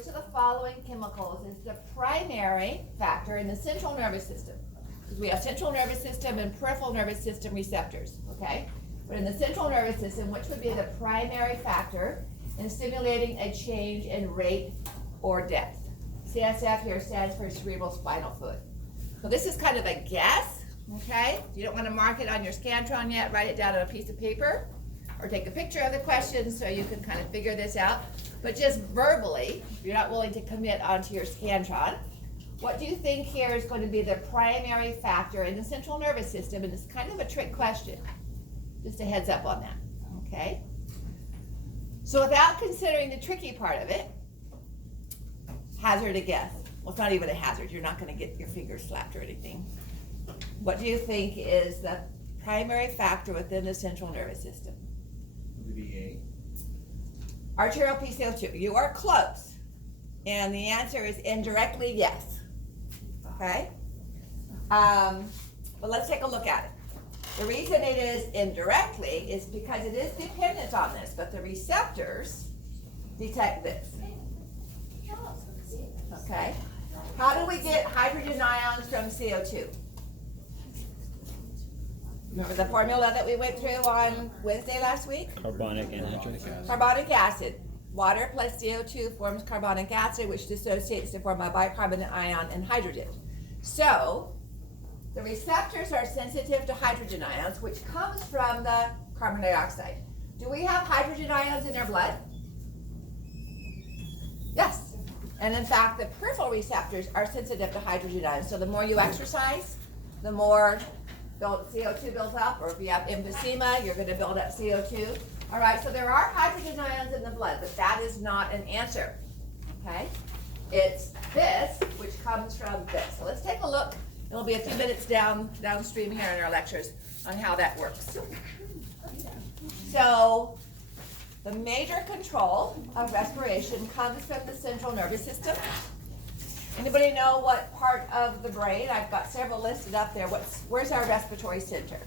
Which of the following chemicals is the primary factor in the central nervous system? Because we have central nervous system and peripheral nervous system receptors, okay? But in the central nervous system, which would be the primary factor in stimulating a change in rate or depth? CSF here stands for cerebral spinal fluid. So this is kind of a guess, okay? If you don't want to mark it on your Scantron yet, write it down on a piece of paper or take a picture of the question so you can kind of figure this out. But just verbally, if you're not willing to commit onto your Scantron, what do you think here is going to be the primary factor in the central nervous system? And it's kind of a trick question. Just a heads up on that, okay? So without considering the tricky part of it, hazard a guess. Well, it's not even a hazard. You're not going to get your fingers slapped or anything. What do you think is the primary factor within the central nervous system? Would it be A? Arterial PCO2. You are close. And the answer is indirectly yes. Okay? But let's take a look at it. The reason it is indirectly is because it is dependent on this, but the receptors detect this. Okay? How do we get hydrogen ions from CO2? Remember the formula that we went through on Wednesday last week? Carbonic and nitric acid. Carbonic acid. Water plus CO2 forms carbonic acid, which dissociates to form a bicarbonate ion and hydrogen. So, the receptors are sensitive to hydrogen ions, which comes from the carbon dioxide. Do we have hydrogen ions in our blood? Yes. And in fact, the peripheral receptors are sensitive to hydrogen ions. So the more you exercise, the more CO2 builds up, or if you have emphysema, you're going to build up CO2. All right, so there are hydrogen ions in the blood, but that is not an answer, okay? It's this, which comes from this. So let's take a look. It'll be a few minutes downstream here in our lectures on how that works. So the major control of respiration comes from the central nervous system. Anybody know what part of the brain? I've got several listed up there. Where's our respiratory center?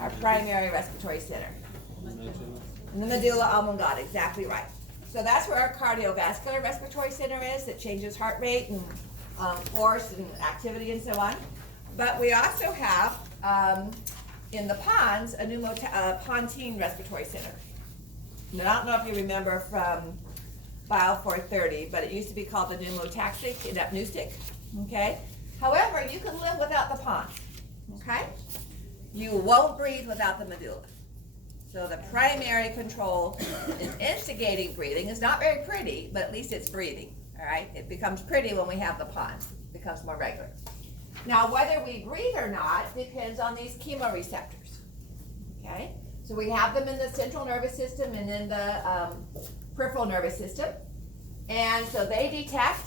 Our primary respiratory center. In the medulla oblongata, exactly right. So that's where our cardiovascular respiratory center is. That changes heart rate and force and activity and so on. But we also have, in the pons, a pontine respiratory center. Now, I don't know if you remember from Bio 430, but it used to be called the pneumotaxic and apneustic, okay? However, you can live without the pons, okay? You won't breathe without the medulla. So the primary control in instigating breathing is not very pretty, but at least it's breathing, all right? It becomes pretty when we have the pons. It becomes more regular. Now, whether we breathe or not depends on these chemoreceptors, okay? So we have them in the central nervous system and in the peripheral nervous system. And so they detect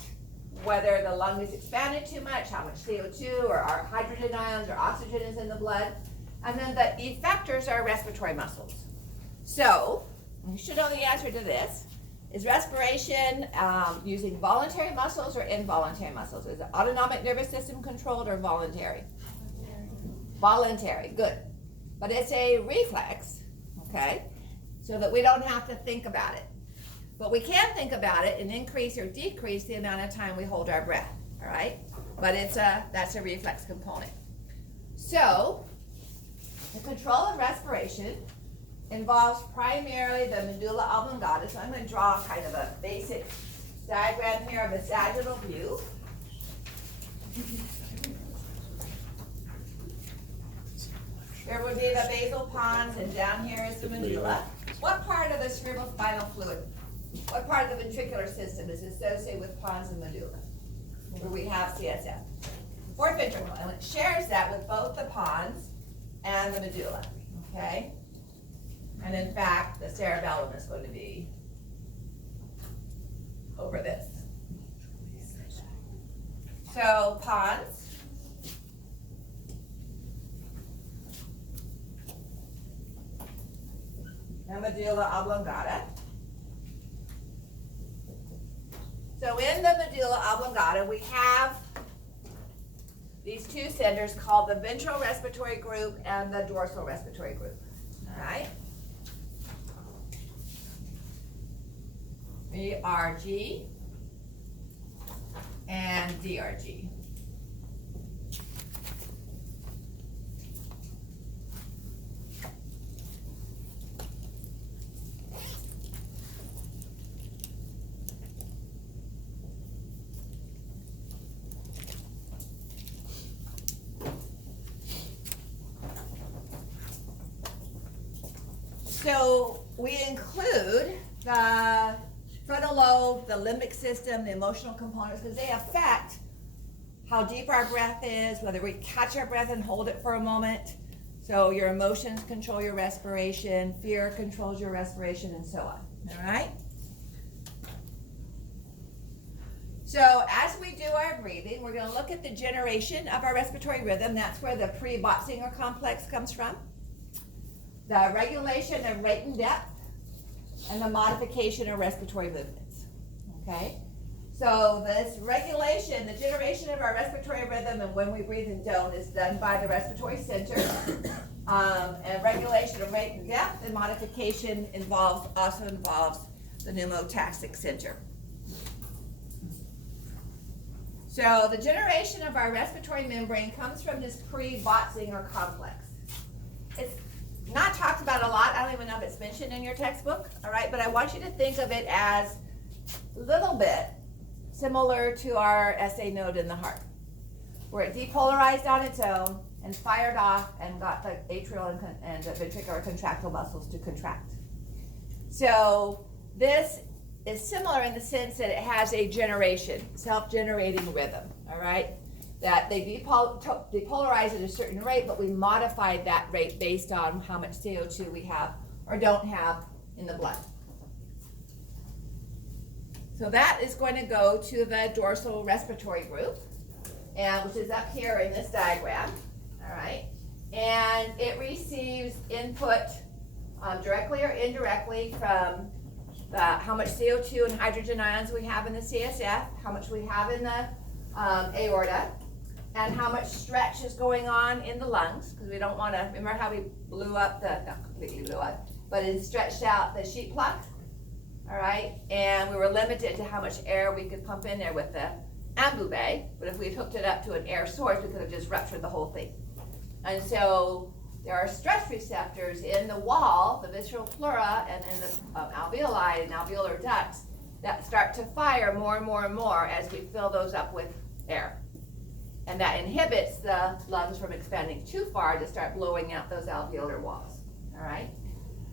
whether the lung is expanded too much, how much CO2 or hydrogen ions or oxygen is in the blood. And then the effectors are respiratory muscles. So, you should know the answer to this. Is respiration using voluntary muscles or involuntary muscles? Is it autonomic nervous system controlled or voluntary? Voluntary, good. But it's a reflex, okay? So that we don't have to think about it. But we can think about it and increase or decrease the amount of time we hold our breath, all right? But that's a reflex component. So, the control of respiration involves primarily the medulla oblongata. So I'm going to draw kind of a basic diagram here of a sagittal view. There would be the basal pons, and down here is the medulla. What part of the cerebral spinal fluid, what part of the ventricular system is associated with pons and medulla? Where we have CSF. Fourth ventricle, and it shares that with both the pons and the medulla, okay? And in fact, the cerebellum is going to be over this. So pons, and medulla oblongata. So in the medulla oblongata, we have these two centers called the ventral respiratory group and the dorsal respiratory group. All right? VRG DRG. So we include the frontal lobe, the limbic system, the emotional components, because they affect how deep our breath is, whether we catch our breath and hold it for a moment. So your emotions control your respiration, fear controls your respiration, and so on. All right? So as we do our breathing, we're going to look at the generation of our respiratory rhythm. That's where the pre-Botzinger complex comes from. The regulation of rate and depth, and the modification of respiratory movements. Okay? So this regulation, the generation of our respiratory rhythm and when we breathe and don't is done by the respiratory center. And regulation of rate and depth and modification also involves the pneumotaxic center. So the generation of our respiratory membrane comes from this pre-Botzinger complex. It's not talked about a lot. I don't even know if it's mentioned in your textbook, all right? But I want you to think of it as a little bit similar to our SA node in the heart, where it depolarized on its own and fired off and got the atrial and the ventricular contractile muscles to contract. So this is similar in the sense that it has a generation, self-generating rhythm, all right? That they depolarize at a certain rate, but we modified that rate based on how much CO2 we have or don't have in the blood. So that is going to go to the dorsal respiratory group, and which is up here in this diagram, all right? And it receives input directly or indirectly from how much CO2 and hydrogen ions we have in the CSF, how much we have in the aorta, and how much stretch is going on in the lungs, because we don't want to, remember how we blew up not completely blew up, but it stretched out the sheet plug, all right? And we were limited to how much air we could pump in there with the ambu bag, but if we'd hooked it up to an air source, we could have just ruptured the whole thing. And so there are stress receptors in the wall, the visceral pleura, and in the alveoli and alveolar ducts that start to fire more and more and more as we fill those up with air. And that inhibits the lungs from expanding too far to start blowing out those alveolar walls, all right?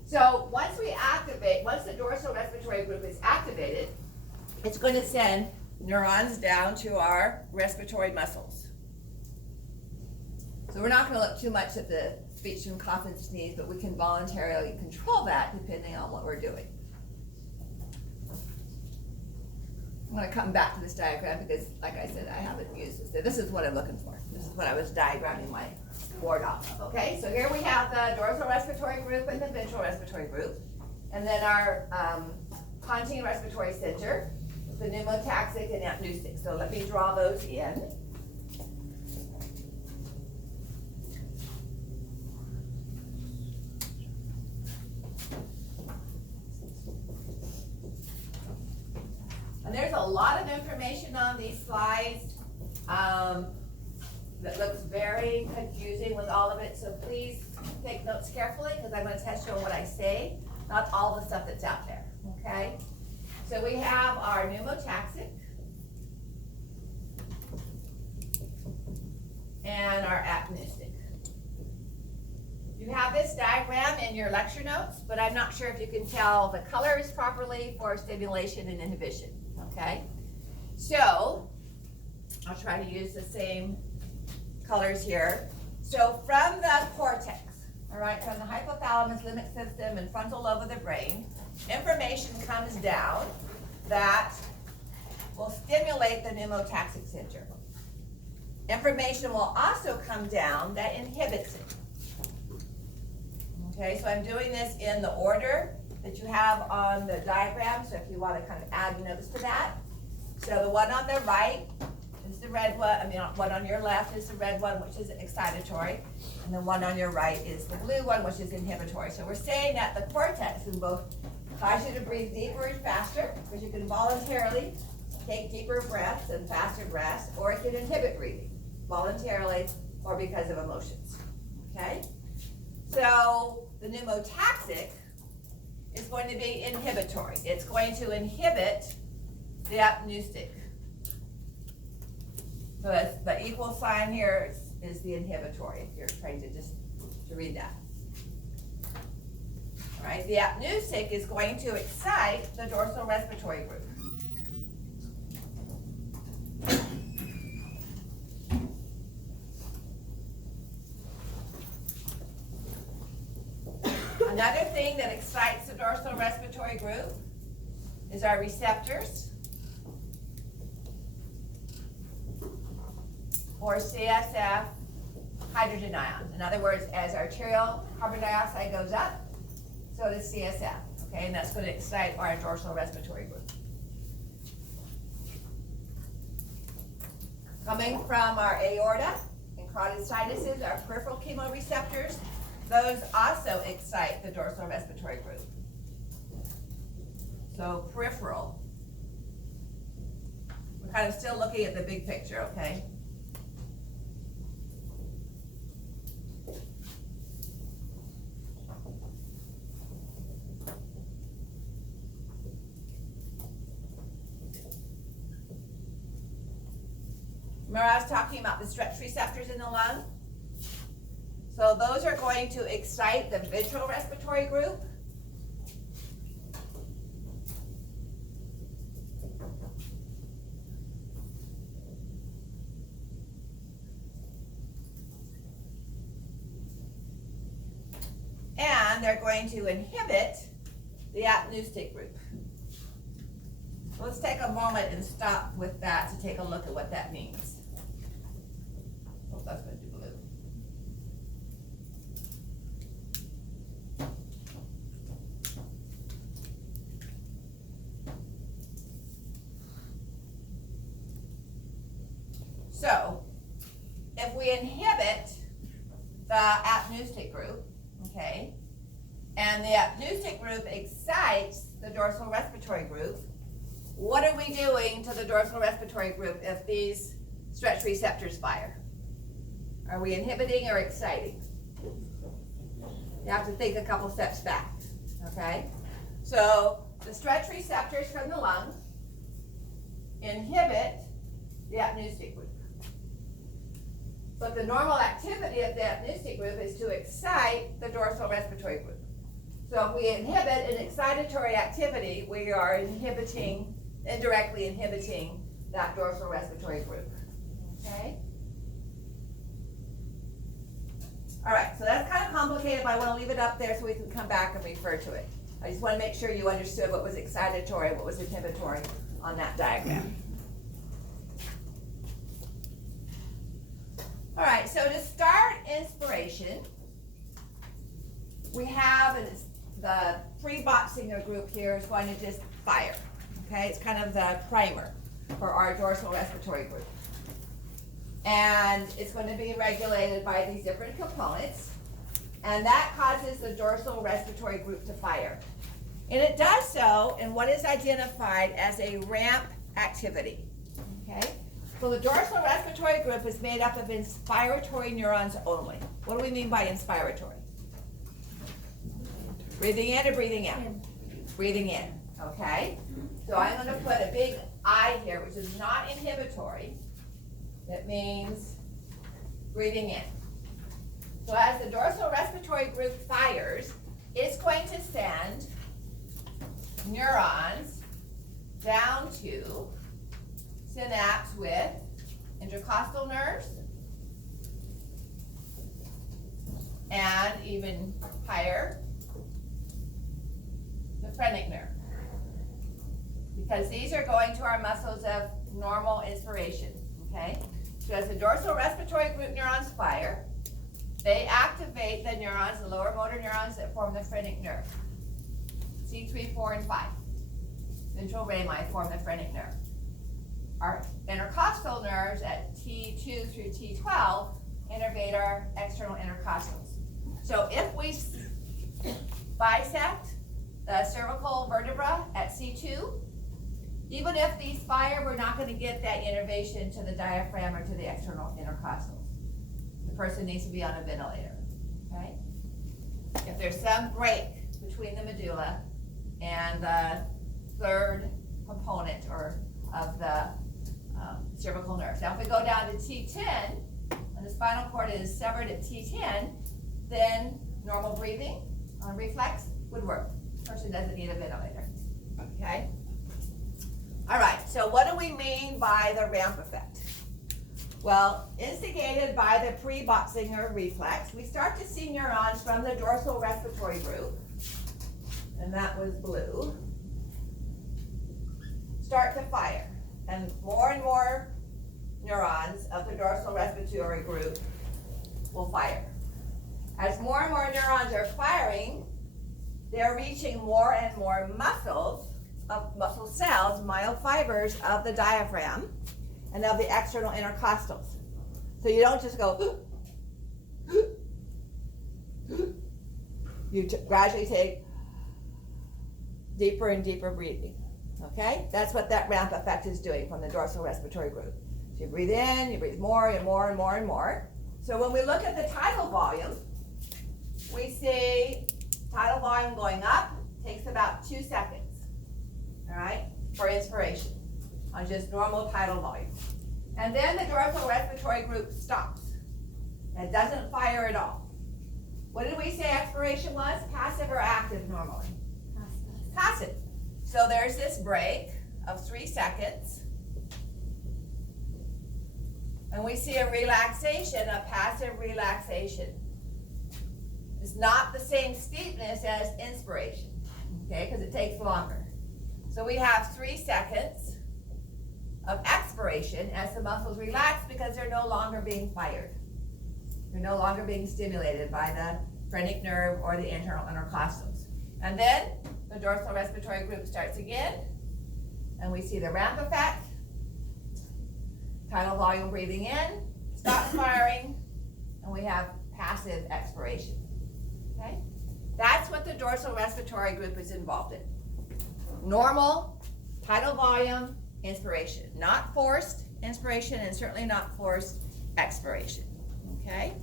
So once the dorsal respiratory group is activated, it's going to send neurons down to our respiratory muscles. So we're not going to look too much at the speech and cough and sneeze, but we can voluntarily control that depending on what we're doing. I'm going to come back to this diagram because, like I said, I haven't used this. So this is what I'm looking for. This is what I was diagramming my board off of, okay? So here we have the dorsal respiratory group and the ventral respiratory group. And then our pontine respiratory center, the pneumotaxic and apneustic. So let me draw those in. And there's a lot of information on these slides that looks very confusing with all of it, so please take notes carefully because I'm going to test you on what I say, not all the stuff that's out there, okay? So we have our pneumotaxic and our apneustic. You have this diagram in your lecture notes, but I'm not sure if you can tell the colors properly for stimulation and inhibition. Okay, so I'll try to use the same colors here. So from the cortex, all right, from the hypothalamus, limbic system, and frontal lobe of the brain, information comes down that will stimulate the pneumotaxic center. Information will also come down that inhibits it. Okay, so I'm doing this in the order that you have on the diagram, so if you want to kind of add notes to that. So the one on the right is the red one, one on your left is the red one, which is excitatory, and the one on your right is the blue one, which is inhibitory. So we're saying that the cortex in both cause you to breathe deeper and faster, because you can voluntarily take deeper breaths and faster breaths, or it can inhibit breathing, voluntarily or because of emotions, okay? So the pneumotaxic is going to be inhibitory. It's going to inhibit the apneustic. So the equal sign here is the inhibitory, if you're trying to read that. All right, the apneustic is going to excite the dorsal respiratory group. Another thing that excites the dorsal respiratory group is our receptors, or CSF hydrogen ions. In other words, as arterial carbon dioxide goes up, so does CSF, okay? And that's going to excite our dorsal respiratory group. Coming from our aorta and carotid sinuses, our peripheral chemoreceptors, those also excite the dorsal respiratory group. So peripheral. We're kind of still looking at the big picture, okay? Remember I was talking about the stretch receptors in the lung? So those are going to excite the ventral respiratory group. And they're going to inhibit the apneustic group. Let's take a moment and stop with that to take a look at what that means. Oh, that's going to do blue. So, if we inhibit the apneustic group, okay, and the apneustic group excites the dorsal respiratory group, what are we doing to the dorsal respiratory group if these stretch receptors fire? Are we inhibiting or exciting? You have to think a couple steps back, okay? So the stretch receptors from the lungs inhibit the apneustic group. But the normal activity of the apneustic group is to excite the dorsal respiratory group. So if we inhibit an excitatory activity, we are indirectly inhibiting that dorsal respiratory group, okay? All right, so that's kind of complicated, but I want to leave it up there so we can come back and refer to it. I just want to make sure you understood what was excitatory, what was inhibitory on that diagram. All right, so to start inspiration, we have the pre-Boxinger group here is going to just fire, okay? It's kind of the primer for our dorsal respiratory group. And it's going to be regulated by these different components, and that causes the dorsal respiratory group to fire. And it does so in what is identified as a ramp activity, okay? So the dorsal respiratory group is made up of inspiratory neurons only. What do we mean by inspiratory? Breathing in or breathing out? Breathing in, okay? So I'm going to put a big I here, which is not inhibitory. That means breathing in. So as the dorsal respiratory group fires, it's going to send neurons down to synapse with intercostal nerves and even higher, the phrenic nerve. Because these are going to our muscles of normal inspiration, okay? So as the dorsal respiratory group neurons fire, they activate the neurons, the lower motor neurons that form the phrenic nerve. C3, 4, and 5. Ventral rami form the phrenic nerve. Our intercostal nerves at T2 through T12 innervate our external intercostals. So if we bisect the cervical vertebra at C2, Even if these fire, we're not going to get that innervation to the diaphragm or to the external intercostals. The person needs to be on a ventilator, okay? If there's some break between the medulla and the third component of the cervical nerve. Now, if we go down to T10, and the spinal cord is severed at T10, then normal breathing on reflex would work. The person doesn't need a ventilator, okay? All right, so what do we mean by the ramp effect? Well, instigated by the pre-Botzinger reflex, we start to see neurons from the dorsal respiratory group, and that was blue, start to fire. And more neurons of the dorsal respiratory group will fire. As more and more neurons are firing, they're reaching more and more muscle cells, myofibers of the diaphragm and of the external intercostals. So you don't just go, you gradually take deeper and deeper breathing. Okay? That's what that ramp effect is doing from the dorsal respiratory group. So you breathe in, you breathe more and more and more and more. So when we look at the tidal volume, we see tidal volume going up, takes about 2 seconds, all right, for inspiration on just normal tidal volume. And then the dorsal respiratory group stops. It doesn't fire at all. What did we say expiration was? Passive or active normally? Passive. So there's this break of 3 seconds. And we see a relaxation, a passive relaxation. It's not the same steepness as inspiration, okay, because it takes longer. So we have 3 seconds of expiration as the muscles relax because they're no longer being fired. They're no longer being stimulated by the phrenic nerve or the internal intercostals. And then the dorsal respiratory group starts again, and we see the ramp effect. Tidal volume breathing in, stops firing, and we have passive expiration. Okay? That's what the dorsal respiratory group is involved in. Normal tidal volume inspiration, not forced inspiration and certainly not forced expiration. Okay?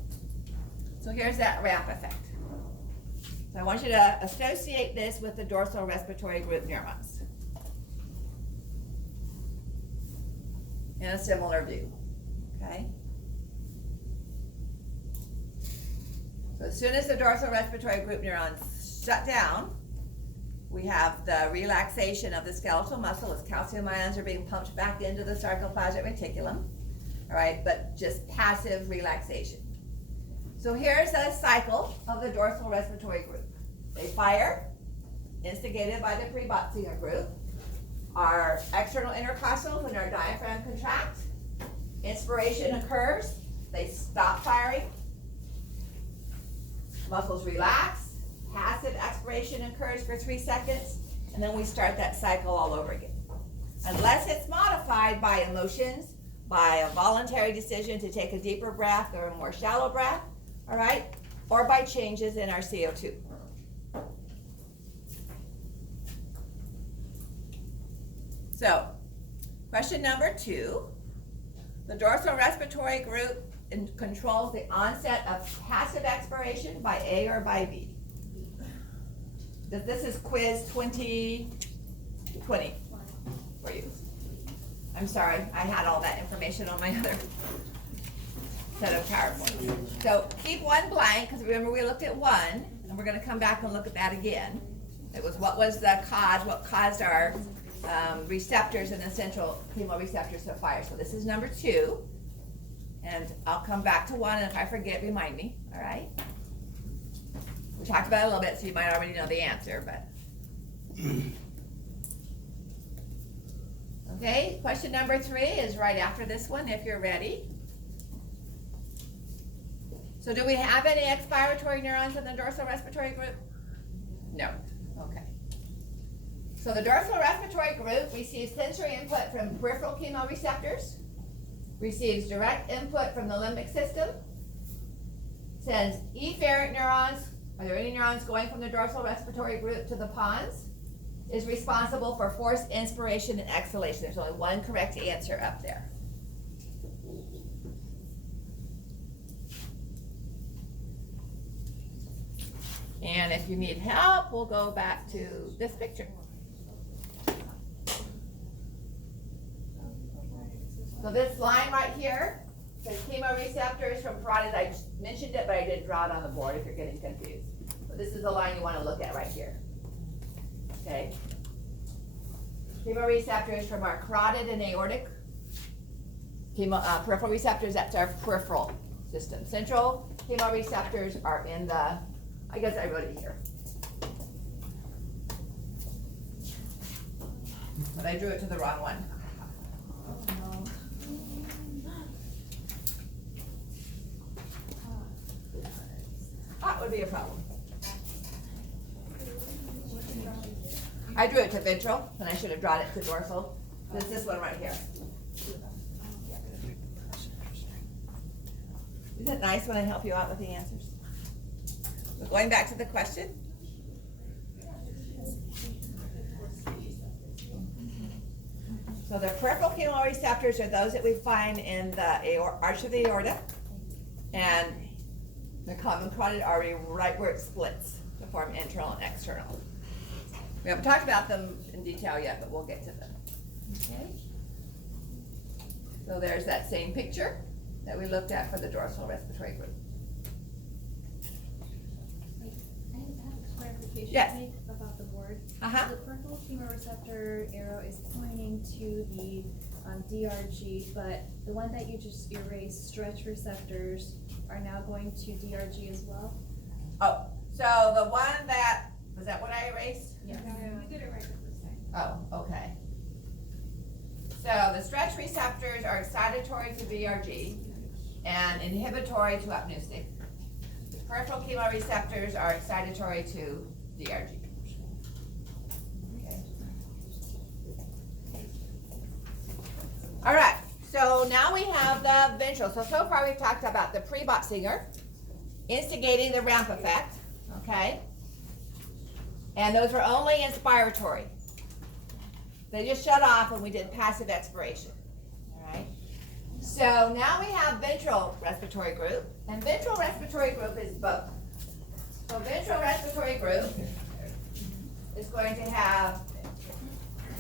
So here's that ramp effect. So I want you to associate this with the dorsal respiratory group neurons in a similar view. Okay? So as soon as the dorsal respiratory group neurons shut down, we have the relaxation of the skeletal muscle as calcium ions are being pumped back into the sarcoplasmic reticulum. All right, but just passive relaxation. So here's a cycle of the dorsal respiratory group. They fire, instigated by the pre-Botzinger group. Our external intercostals and our diaphragm contract. Inspiration occurs. They stop firing. Muscles relax. Passive expiration occurs for 3 seconds. And then we start that cycle all over again. Unless it's modified by emotions, by a voluntary decision to take a deeper breath or a more shallow breath, all right, or by changes in our CO2. So, question number 2. The dorsal respiratory group controls the onset of passive expiration by A or by B. This is quiz 2020 for you. I'm sorry, I had all that information on my other set of PowerPoints. So keep one blank, because remember we looked at 1, and we're going to come back and look at that again. It was what was the cause, what caused our receptors and the central chemoreceptors to fire. So this is number 2, and I'll come back to 1, and if I forget, remind me, all right? We talked about it a little bit, so you might already know the answer, but. Okay, question number 3 is right after this one, if you're ready. So do we have any expiratory neurons in the dorsal respiratory group? No. Okay. So the dorsal respiratory group receives sensory input from peripheral chemoreceptors, receives direct input from the limbic system, sends efferent neurons. Are there any neurons going from the dorsal respiratory group to the pons? is responsible for forced inspiration and exhalation. There's only one correct answer up there. And if you need help, we'll go back to this picture. So this line right here says chemoreceptors from carotid. I just mentioned it, but I didn't draw it on the board if you're getting confused. But this is the line you want to look at right here. Okay. Chemoreceptors from our carotid and aortic. Peripheral receptors, that's our peripheral system. Central chemoreceptors are in the, I guess I wrote it here. But I drew it to the wrong one. That would be a problem. I drew it to ventral, and I should have drawn it to dorsal. It's this one right here. Isn't it nice when I help you out with the answers? So going back to the question. So the peripheral chemoreceptors are those that we find in the arch of the aorta and the common carotid artery right where it splits to form internal and external. We haven't talked about them in detail yet, but we'll get to them. Okay. So there's that same picture that we looked at for the dorsal respiratory group. I have a clarification Yes. to make about the board. Uh-huh. So the peripheral chemoreceptor arrow is pointing to the DRG, but the one that you just erased, stretch receptors, are now going to DRG as well? Oh, so the one that, was that what I erased? Yeah. You did it right the first time. Oh, okay. So the stretch receptors are excitatory to VRG and inhibitory to apneutic. The peripheral chemoreceptors are excitatory to DRG. Okay. All right, so now we have the ventral. So far we've talked about the pre-Botzinger, instigating the ramp effect, okay? And those were only inspiratory. They just shut off when we did passive expiration, all right? So now we have ventral respiratory group, and ventral respiratory group is both. So ventral respiratory group is going to have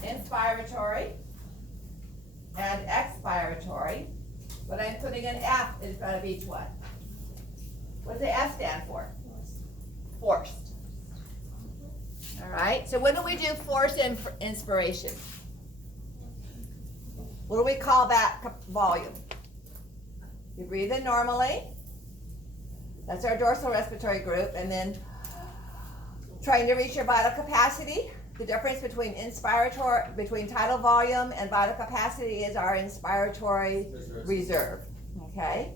inspiratory and expiratory, but I'm putting an F in front of each one. What does the F stand for? Forced. All right, so when do we do forced inspiration? What do we call that volume? You breathe in normally. That's our dorsal respiratory group, and then trying to reach your vital capacity. The difference between between tidal volume and vital capacity is our inspiratory reserve. Okay,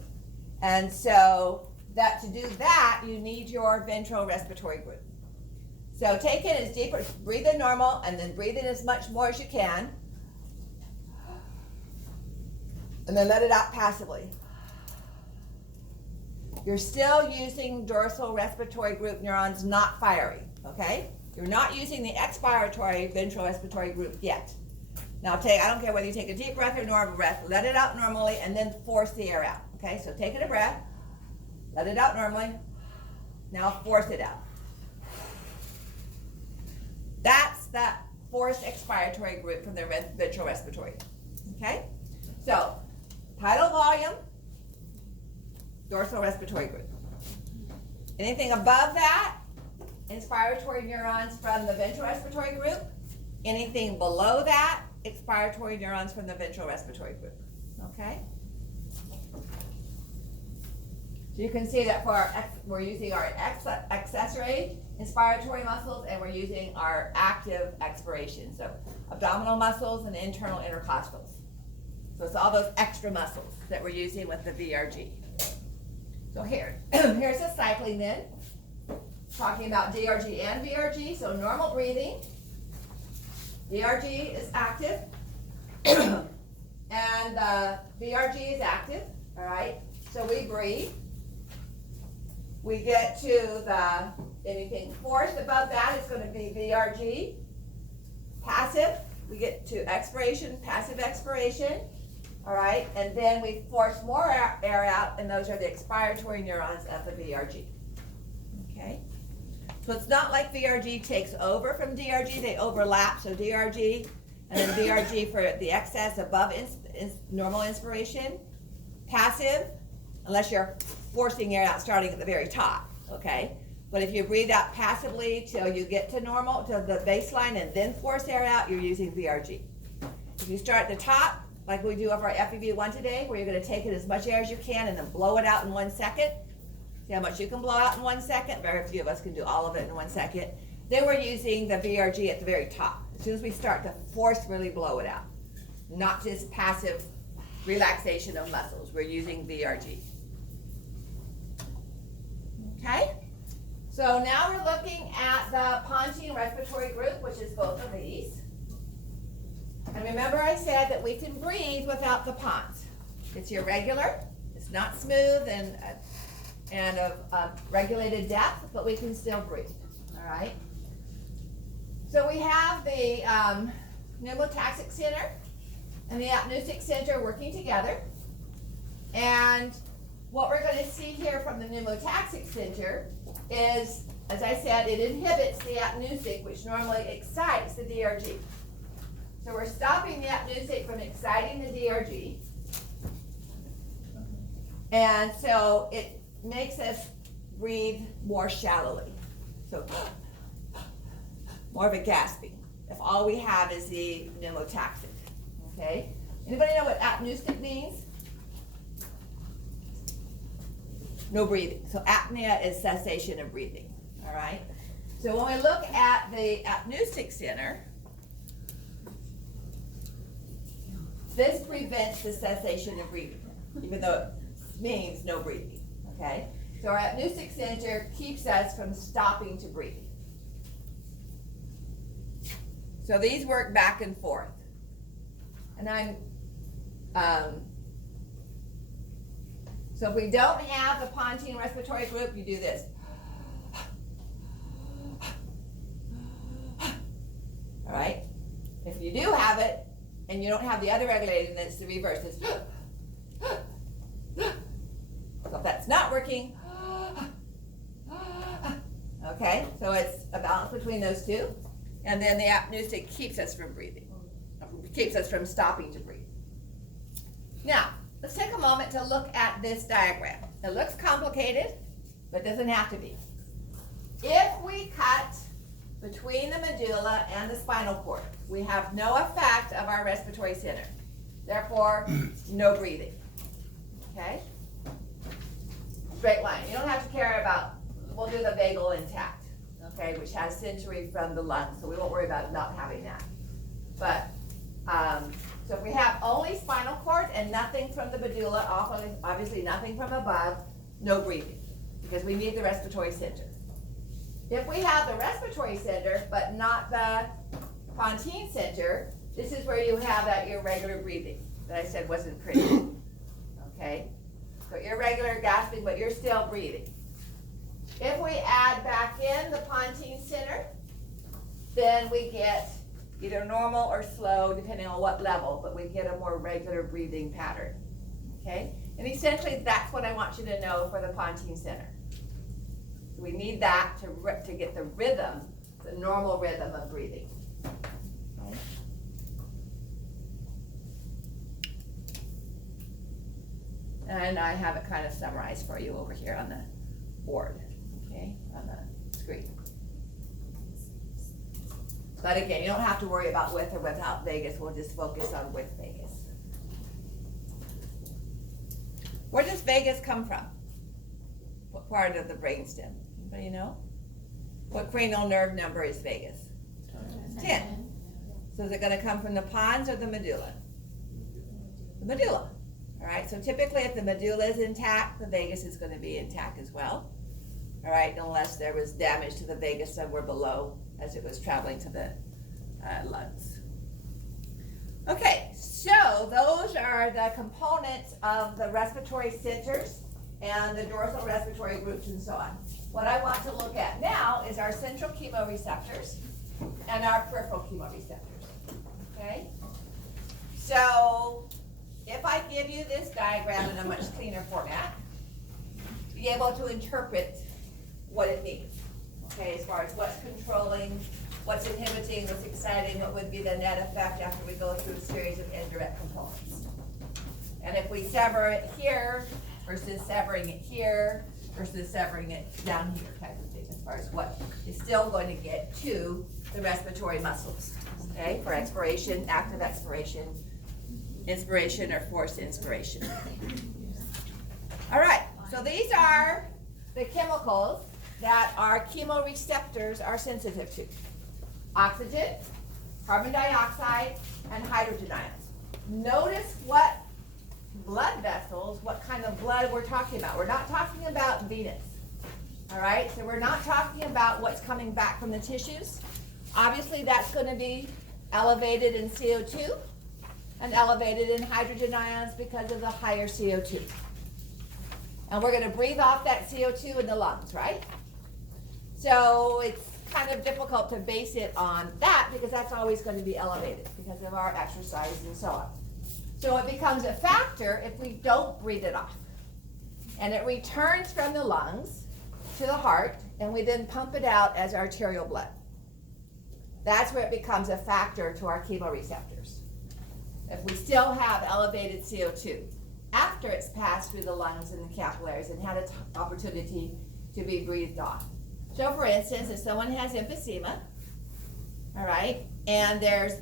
and so to do that, you need your ventral respiratory group. So take in as deep, breathe in normal, and then breathe in as much more as you can. And then let it out passively. You're still using dorsal respiratory group neurons not firing, okay? You're not using the expiratory ventral respiratory group yet. Now I don't care whether you take a deep breath or normal breath, let it out normally and then force the air out, okay? So take a breath, let it out normally, now force it out. That's the forced expiratory group from the ventral respiratory, okay? So, tidal volume, dorsal respiratory group. Anything above that, inspiratory neurons from the ventral respiratory group. Anything below that, expiratory neurons from the ventral respiratory group, okay? So you can see that we're using our accessory inspiratory muscles, and we're using our active expiration. So abdominal muscles and internal intercostals. So it's all those extra muscles that we're using with the VRG. So here's a cycling then, talking about DRG and VRG. So normal breathing, DRG is active, and the VRG is active, all right? So we breathe. We get to anything forced above that is going to be VRG. passive, we get to expiration, passive expiration, all right? And then we force more air out, and those are the expiratory neurons of the VRG, okay? So it's not like VRG takes over from DRG, they overlap, so DRG, and then VRG for the excess above normal inspiration. Passive, unless you're forcing air out starting at the very top, okay? But if you breathe out passively till you get to normal, to the baseline, and then force air out, you're using VRG. If you start at the top, like we do of our FEV1 today, where you're gonna take it as much air as you can and then blow it out in 1 second. See how much you can blow out in 1 second? Very few of us can do all of it in 1 second. Then we're using the VRG at the very top. As soon as we start to forcefully blow it out, not just passive relaxation of muscles, we're using VRG. Okay? So now we're looking at the pontine respiratory group, which is both of these. And remember I said that we can breathe without the pons. It's irregular, it's not smooth and of regulated depth, but we can still breathe, all right? So we have the pneumotaxic center and the apneutic center working together. And what we're going to see here from the pneumotaxic center is, as I said, it inhibits the apneutic, which normally excites the DRG. So we're stopping the apneutic from exciting the DRG. And so it makes us breathe more shallowly. So more of a gasping, if all we have is the pneumotaxic, okay? Anybody know what apneutic means? No breathing. So apnea is cessation of breathing, all right? So when we look at the apneutic center, this prevents the cessation of breathing, even though it means no breathing, okay? So our apneutic center keeps us from stopping to breathe. So these work back and forth. And so if we don't have the pontine respiratory group, you do this. All right? If you do have it, and you don't have the other regulating, then it's the reverse. It's so if that's not working, okay? So it's a balance between those two. And then the apneutic keeps us from breathing, keeps us from stopping to breathe. Now, let's take a moment to look at this diagram. It looks complicated, but doesn't have to be. If we cut between the medulla and the spinal cord, we have no effect of our respiratory center. Therefore, no breathing, okay? Straight line. You don't have to care about, we'll do the vagal intact, okay, which has sensory from the lungs, so we won't worry about not having that. But, so if we have only spinal cord and nothing from the medulla, obviously nothing from above, no breathing, because we need the respiratory center. If we have the respiratory center, but not the pontine center, this is where you have that irregular breathing that I said wasn't pretty, okay? So irregular gasping, but you're still breathing. If we add back in the pontine center, then we get either normal or slow, depending on what level, but we get a more regular breathing pattern, okay? And essentially, that's what I want you to know for the pontine center. We need that to get the rhythm, the normal rhythm of breathing. Okay? And I have it kind of summarized for you over here on the board, okay, on the screen. But again, you don't have to worry about with or without vagus. We'll just focus on with vagus. Where does vagus come from? What part of the brainstem? Anybody know? What cranial nerve number is vagus? 10. So is it going to come from the pons or the medulla? The medulla. All right, so typically if the medulla is intact, the vagus is going to be intact as well. All right, unless there was damage to the vagus somewhere below as it was traveling to the lungs. Okay, so those are the components of the respiratory centers and the dorsal respiratory groups and so on. What I want to look at now is our central chemoreceptors and our peripheral chemoreceptors. okay? So, if I give you this diagram in a much cleaner format, be able to interpret what it means, okay, as far as what's controlling, what's inhibiting, what's exciting, what would be the net effect after we go through a series of indirect components. And if we sever it here versus severing it here versus severing it down here type of thing, as far as what is still going to get to the respiratory muscles, okay, for expiration, active expiration, inspiration, or forced inspiration. All right, so these are the chemicals that our chemoreceptors are sensitive to. Oxygen, carbon dioxide, and hydrogen ions. Notice what blood vessels, what kind of blood we're talking about. We're not talking about venous, all right? So we're not talking about what's coming back from the tissues. Obviously, that's going to be elevated in CO2 and elevated in hydrogen ions because of the higher CO2. And we're going to breathe off that CO2 in the lungs, right? So it's kind of difficult to base it on that because that's always going to be elevated because of our exercise and so on. So it becomes a factor if we don't breathe it off. And it returns from the lungs to the heart, and we then pump it out as arterial blood. That's where it becomes a factor to our chemoreceptors. If we still have elevated CO2 after it's passed through the lungs and the capillaries and had an opportunity to be breathed off. So for instance, if someone has emphysema, all right, and there's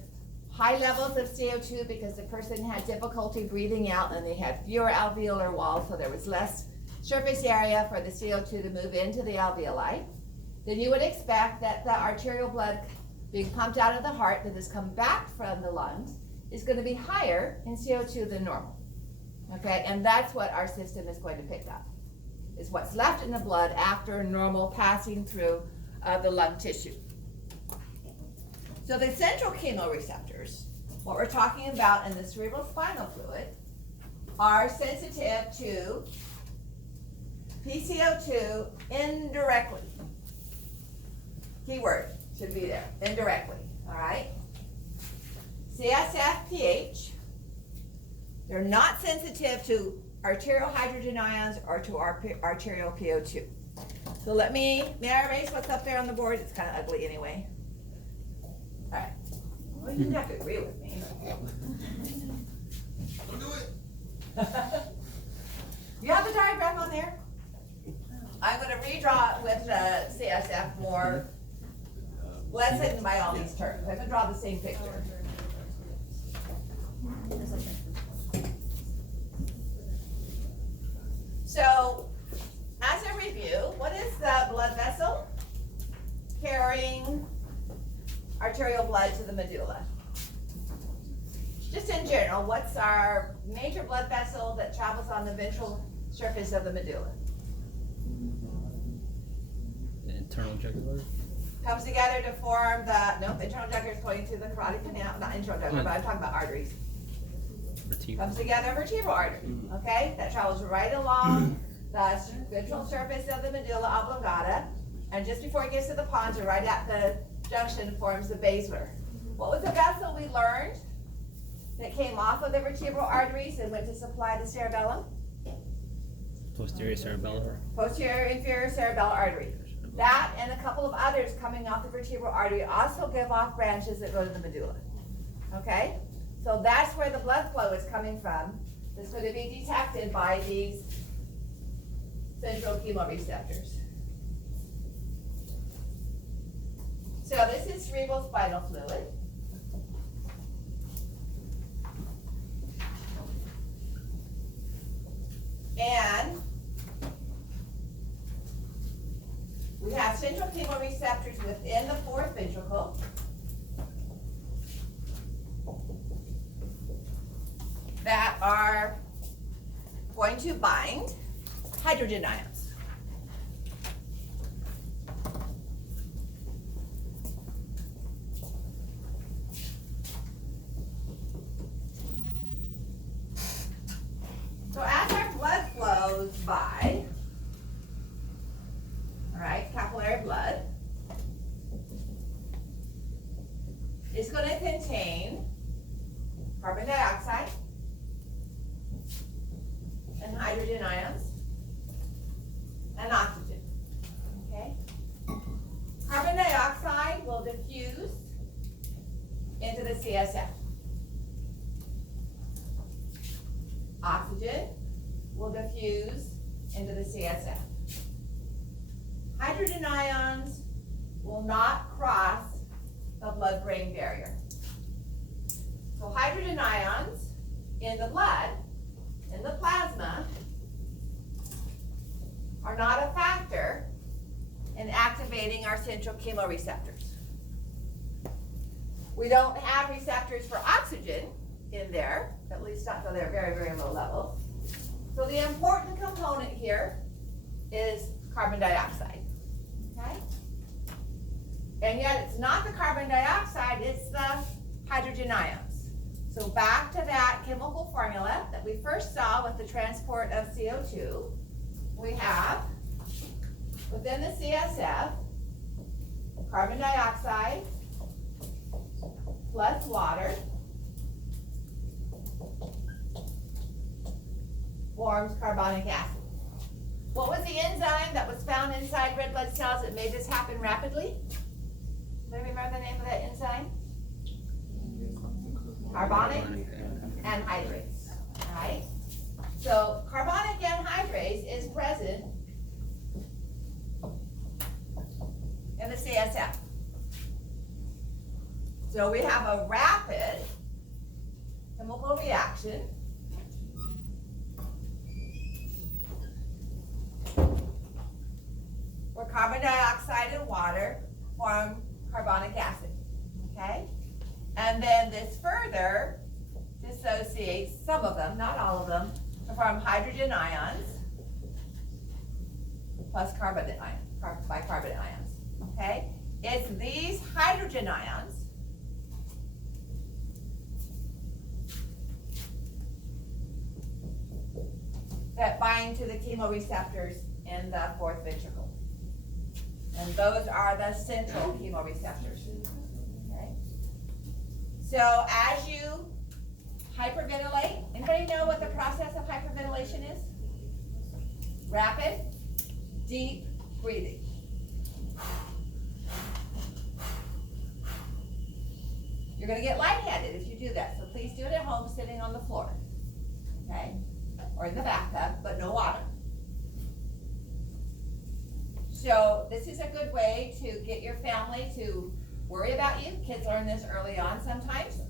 high levels of CO2 because the person had difficulty breathing out and they had fewer alveolar walls, so there was less surface area for the CO2 to move into the alveoli, then you would expect that the arterial blood being pumped out of the heart that has come back from the lungs is going to be higher in CO2 than normal. Okay, and that's what our system is going to pick up, is what's left in the blood after normal passing through the lung tissue. So the central chemoreceptors, what we're talking about in the cerebrospinal fluid, are sensitive to PCO2 indirectly. Keyword should be there, indirectly, all right? CSF pH, they're not sensitive to arterial hydrogen ions or to our arterial PO2. So may I erase what's up there on the board? It's kind of ugly anyway. All right. Well, you didn't have to agree with me. Don't do it. You have the diagram on there? I'm going to redraw it with the CSF more lessened by all these terms. I'm going to draw the same picture. So, as a review, what is the blood vessel carrying arterial blood to the medulla? Just in general, what's our major blood vessel that travels on the ventral surface of the medulla? The internal jugular. Comes together to form the, internal jugular is going to the carotid canal, not internal jugular, but I'm talking about arteries. Comes together vertebral artery, okay? That travels right along the ventral surface of the medulla oblongata, and just before it gets to the pons, or right at the junction, forms the basilar. What was the vessel we learned that came off of the vertebral arteries and went to supply the cerebellum? Posterior cerebellar. Posterior inferior cerebellar artery. That and a couple of others coming off the vertebral artery also give off branches that go to the medulla, okay? So that's where the blood flow is coming from. That's going to be detected by these central chemoreceptors. So this is cerebrospinal fluid. And we have central chemoreceptors within the fourth ventricle. That are going to bind hydrogen ions. So as our blood flows by, all right, capillary blood, it's going to contain hydrogen ions and oxygen. Okay? Carbon dioxide will diffuse into the CSF. Oxygen will diffuse into the CSF. Hydrogen ions will not cross the blood-brain barrier. So hydrogen ions in the blood, in the plasma, are not a factor in activating our central chemoreceptors. We don't have receptors for oxygen in there, at least not till they're very, very low levels. So the important component here is carbon dioxide, okay? And yet it's not the carbon dioxide, it's the hydrogen ions. So back to that chemical formula that we first saw with the transport of CO2, we have within the CSF, carbon dioxide plus water forms carbonic acid. What was the enzyme that was found inside red blood cells that made this happen rapidly? Anybody remember the name of that enzyme? Carbonic anhydrase, right? So carbonic anhydrase is present in the CSF. So we have a rapid chemical reaction where carbon dioxide and water form carbonic acid, okay? And then this further dissociates, some of them, not all of them, to form hydrogen ions plus bicarbonate ions, okay? It's these hydrogen ions that bind to the chemoreceptors in the fourth ventricle. And those are the central chemoreceptors, okay? So as you hyperventilate, anybody know what the process of hyperventilation is? Rapid, deep breathing. You're gonna get lightheaded if you do that, so please do it at home sitting on the floor, okay? Or in the bathtub, but no water. So this is a good way to get your family to worry about you. Kids learn this early on sometimes.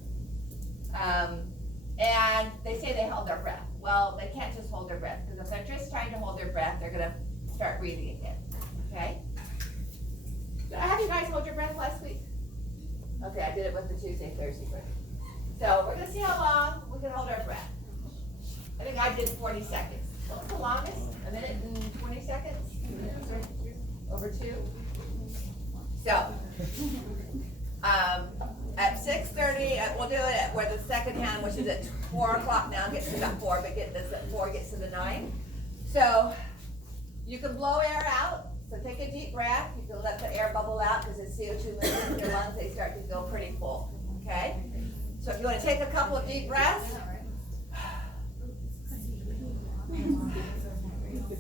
And they say they hold their breath. Well, they can't just hold their breath, because if they're just trying to hold their breath, they're gonna start breathing again, okay? Did I have you guys hold your breath last week? Okay, I did it with the Tuesday, Thursday breath. So we're gonna see how long we can hold our breath. I think I did 40 seconds. What was the longest? A minute and 20 seconds? Over 2? So, at 6:30, we'll do it at where the second hand, which is at 4 o'clock now, gets to about 4, but get this at 4, gets to the 9. So, you can blow air out. So take a deep breath. You can let the air bubble out because as CO2 moves in your lungs, they start to feel pretty full, okay? So if you want to take a couple of deep breaths,